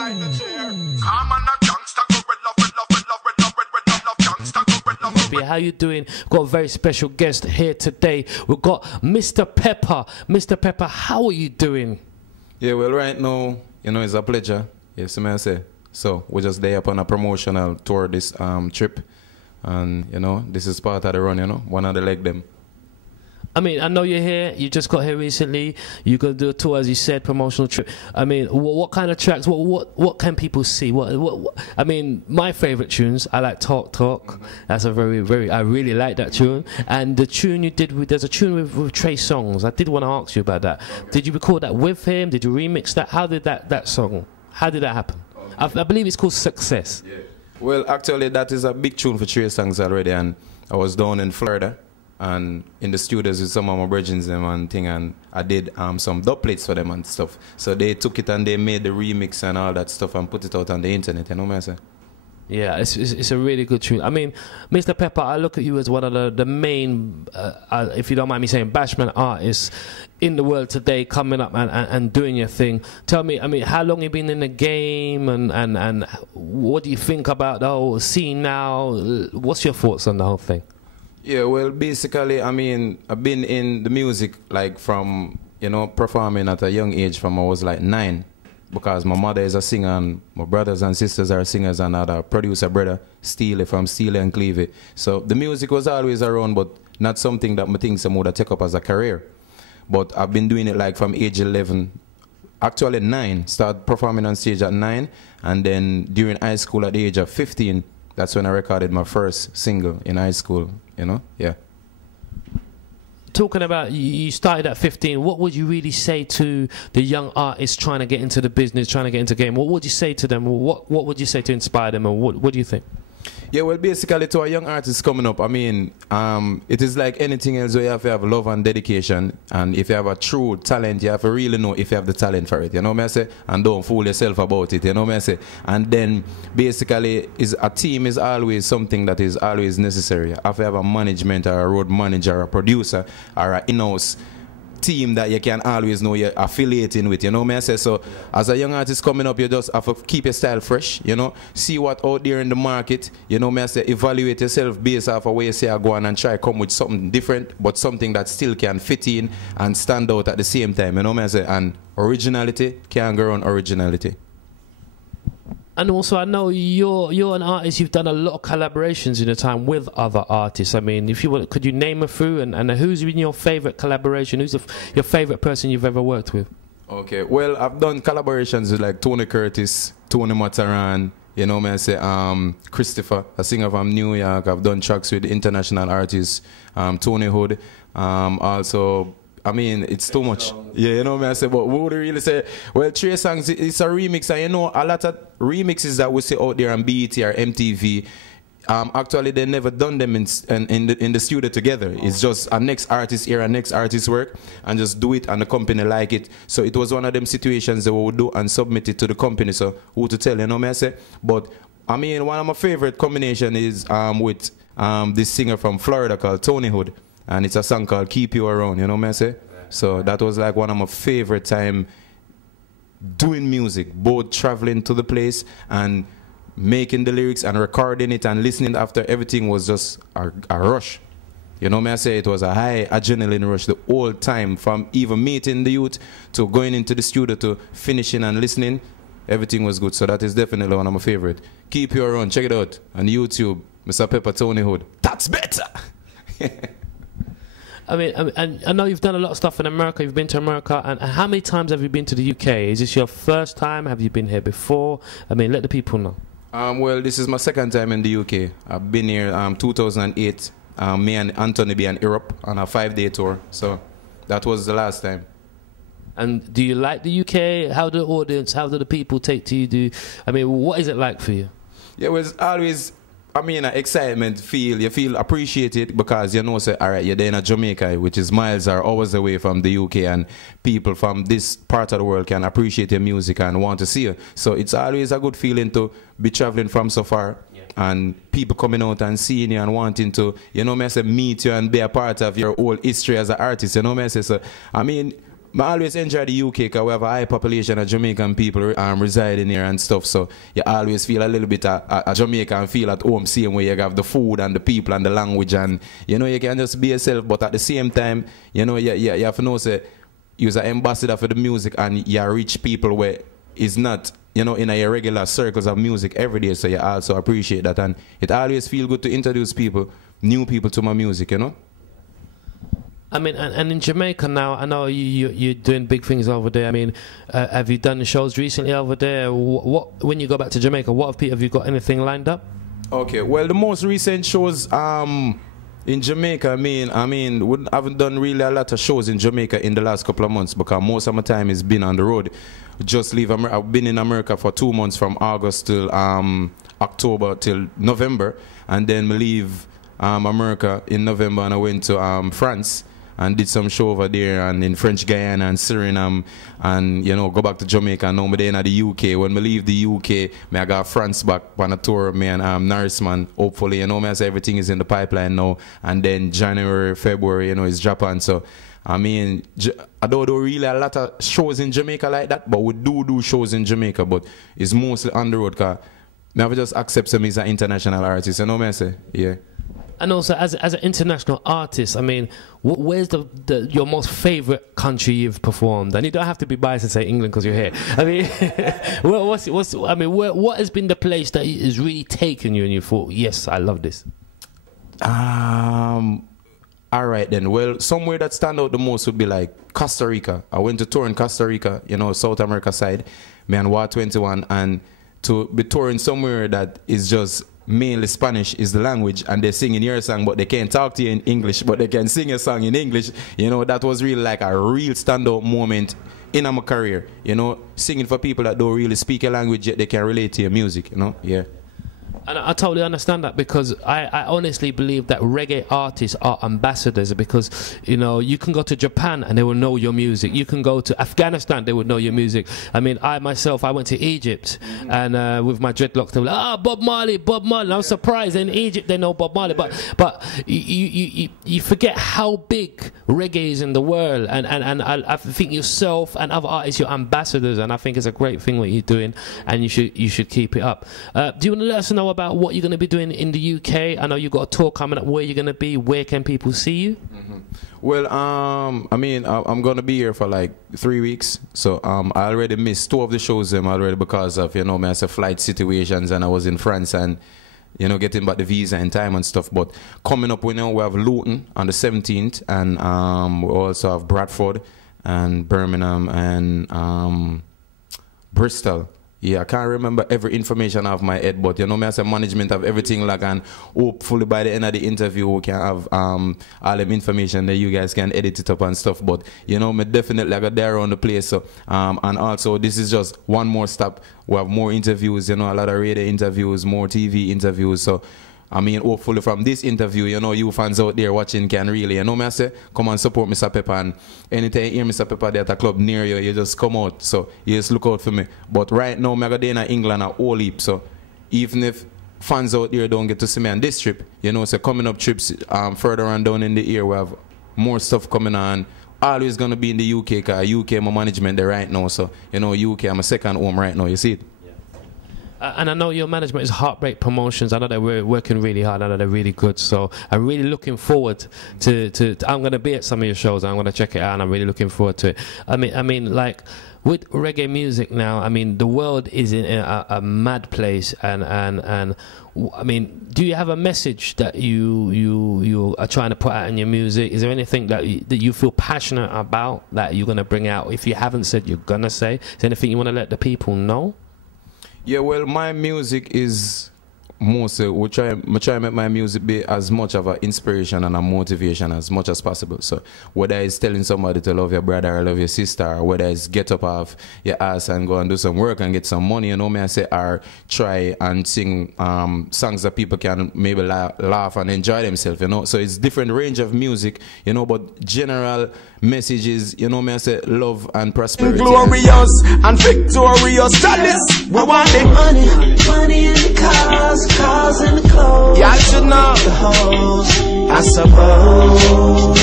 recline the chair. Come on, a gangster, go with love, with love, with love, with love, with love, gangster, go with love. How you doing? Got a very special guest here today. We've got Mr. Peppa. Mr. Peppa, how are you doing? Yeah, well, right now, you know, it's a pleasure. Yes, may I say. So we're just there upon a promotional tour this trip, and you know, this is part of the run. You know, one of the leg them. I mean, I know you're here. You just got here recently. You're gonna do a tour, as you said, promotional trip. I mean, what kind of tracks? What can people see? What? I mean, my favorite tunes. I like Talk Talk. That's a very. I really like that tune. And the tune you did with, there's a tune with Trey Songz. I did want to ask you about that. Okay. Did you record that with him? Did you remix that? How did that song? How did that happen? Okay. I believe it's called Success. Yeah. Well, actually, that is a big tune for Trey Songz already, and I was down in Florida. And in the studios with some of my brethren and thing, and I did some dub plates for them and stuff. So they took it and they made the remix and all that stuff and put it out on the internet, you know what I say? Yeah, it's a really good tune. I mean, Mr. Peppa, I look at you as one of the main, if you don't mind me saying, bashment artists in the world today, coming up and doing your thing. Tell me, I mean, how long you been in the game, and what do you think about the whole scene now? What's your thoughts on the whole thing? Yeah, well, basically, I mean, I've been in the music, like, from, you know, performing at a young age from I was like 9, because my mother is a singer and my brothers and sisters are singers, and I had a producer brother, Steely, from Steely and Clevie. So the music was always around, but not something that I think I would take up as a career. But I've been doing it like from age 11, actually 9, started performing on stage at 9, and then during high school at the age of 15, that's when I recorded my first single in high school, you know, yeah. Talking about, you started at 15, what would you really say to the young artists trying to get into the business, trying to get into the game? What would you say to them? What would you say to inspire them, and what do you think? Yeah, well, basically, to a young artist coming up, I mean, it is like anything else where you have to have love and dedication. And if you have a true talent, you have to really know if you have the talent for it. You know what I say? And don't fool yourself about it. You know what I say? And then, basically, a team is always something that is always necessary. You have to have a management or a road manager or a producer or an in-house team that you can always know you're affiliating with, you know what I say? So as a young artist coming up, you just have to keep your style fresh, you know, see what out there in the market, you know what I say, evaluate yourself based off of where you say I go on and try to come with something different, but something that still can fit in and stand out at the same time, you know what I say? And originality can't go on originality. And also, I know you're an artist. You've done a lot of collaborations in your time with other artists. I mean, if you want, could you name a few? And who's been your favorite collaboration? Who's your favorite person you've ever worked with? Okay, well, I've done collaborations with like Tony Curtis, Tony Mataran, you know what I say, Christopher, a singer from New York. I've done tracks with international artists, Tony Hood, also. I mean, it's too much. Yeah, you know what I say, but what would you really say? Well, Trey Songz, it's a remix, and you know, a lot of remixes that we see out there on BET or MTV, actually, they never done them in the studio together. It's just a next artist here, a next artist work, and just do it, and the company like it. So it was one of them situations that we would do and submit it to the company, so who to tell, you know what I say? But, I mean, one of my favorite combination is with this singer from Florida called Tony Hood. And it's a song called Keep You Around, you know what I say? So that was like one of my favorite time doing music, both traveling to the place and making the lyrics and recording it and listening after. Everything was just a rush. You know what I say? It was a high adrenaline rush the whole time, from even meeting the youth to going into the studio to finishing and listening. Everything was good. So that is definitely one of my favorite. Keep You Around, check it out on YouTube. Mr. Peppa, Tony Hood. That's better! I mean, and I know you've done a lot of stuff in America. You've been to America, and how many times have you been to the UK? Is this your first time? Have you been here before? I mean, let the people know. Well, this is my second time in the UK. I've been here 2008. Me and Anthony be in Europe on a 5-day tour. So that was the last time. And do you like the UK? How do the audience, how do the people take to you? I mean, what is it like for you? Yeah, well, it's always, I mean, excitement, you feel appreciated, because you know, say, all right, you're there in Jamaica, which is miles or hours away from the UK, and people from this part of the world can appreciate your music and want to see you. So it's always a good feeling to be traveling from so far, and people coming out and seeing you and wanting to, you know, I say, meet you and be a part of your whole history as an artist, you know what I say? So, I mean, I always enjoy the UK because we have a high population of Jamaican people residing here and stuff. So you always feel a little bit a Jamaican feel at home, same way you have the food and the people and the language, and you know, you can just be yourself. But at the same time, you know, you have to know, say, you're an ambassador for the music, and you reach people where it's not, you know, in your regular circles of music every day. So you also appreciate that, and it always feels good to introduce people, new people to my music, you know. I mean, and in Jamaica now, I know you're doing big things over there. I mean, have you done shows recently over there? What when you go back to Jamaica, have you got anything lined up? Okay, well, the most recent shows in Jamaica, I mean, we haven't done really a lot of shows in Jamaica in the last couple of months because most of my time has been on the road. I've been in America for 2 months, from August till October till November, and then we leave America in November, and I went to France and did some show over there, and in French Guyana and Suriname, and you know, go back to Jamaica. And now I'm in the UK. When we leave the UK, I got France back on a tour, me and Norrisman, hopefully, you know, I say everything is in the pipeline now. And then January, February, you know, is Japan. So I mean, I don't do really a lot of shows in Jamaica like that, but we do shows in Jamaica, but it's mostly on the road because I never just accept him as an international artist, you know what I say? Yeah. And also, as an international artist, I mean, where's your most favorite country you've performed? And you don't have to be biased and say England because you're here. I mean, what has been the place that has really taken you and you thought, yes, I love this? All right then. Well, somewhere that stand out the most would be like Costa Rica. I went to tour in Costa Rica, you know, South America side, me and War 21, and to be touring somewhere that is just mainly Spanish is the language, and they're singing your song, but they can't talk to you in English, but they can sing a song in English. You know, that was really like a real standout moment in my career. You know, singing for people that don't really speak a language yet they can relate to your music. You know, yeah. And I totally understand that, because I honestly believe that reggae artists are ambassadors, because, you know, you can go to Japan and they will know your music. You can go to Afghanistan, they would know your music. I mean, I myself, I went to Egypt, and with my dreadlocks, they were like, Bob Marley, Bob Marley. And I was surprised. In Egypt, they know Bob Marley. But you forget how big reggae is in the world. And I think yourself and other artists, you're ambassadors, and I think it's a great thing what you're doing, and you should keep it up. Do you want to let us know about what you're going to be doing in the UK? I know you've got a tour coming up. Where you're going to be? Where can people see you? Well, I mean, I'm going to be here for like 3 weeks. So I already missed 2 of the shows already because of, you know, I said flight situations, and I was in France and, you know, getting back the visa in time and stuff. But coming up, we have Luton on the 17th, and we also have Bradford and Birmingham and Bristol. Yeah, I can't remember every information off my head, but you know, I say management of everything, like, and hopefully by the end of the interview we can have all them information that you guys can edit it up and stuff. But you know, me definitely got there around the place. So and also this is just one more stop. We have more interviews, you know, a lot of radio interviews, more TV interviews. So I mean, hopefully from this interview, you know, you fans out there watching can really, you know me I say, come and support Mr Peppa, and anytime you hear Mr Peppa there at a club near you, you just come out. So you just look out for me. But right now, I'm going to England a whole heap. So even if fans out there don't get to see me on this trip, you know, so coming up trips further on down in the year, we have more stuff coming on. Always going to be in the UK, because UK my management there right now. So, you know, UK, I'm a second home right now, you see it? And I know your management is Heartbreak Promotions. I know they're working really hard. I know they're really good. So I'm really looking forward to I'm going to be at some of your shows. I'm going to check it out, and I'm really looking forward to it. I mean, like, with reggae music now, I mean, the world is in a mad place, and I mean, do you have a message that you are trying to put out in your music? Is there anything that you feel passionate about that you're going to bring out? If you haven't said, you're going to say. Is there anything you want to let the people know? Yeah, well, my music is mostly, I try to make my music be as much of an inspiration and a motivation as much as possible. So whether it's telling somebody to love your brother or love your sister, or whether it's get up off your ass and go and do some work and get some money, you know me I say, or try and sing songs that people can maybe laugh and enjoy themselves, you know. So it's different range of music, you know, but general messages, you know me I say, love and prosperity. Glorious and victorious. Tell this, we want it. Money in the cars in the clothes. Yeah, I should know. The hoes, I suppose.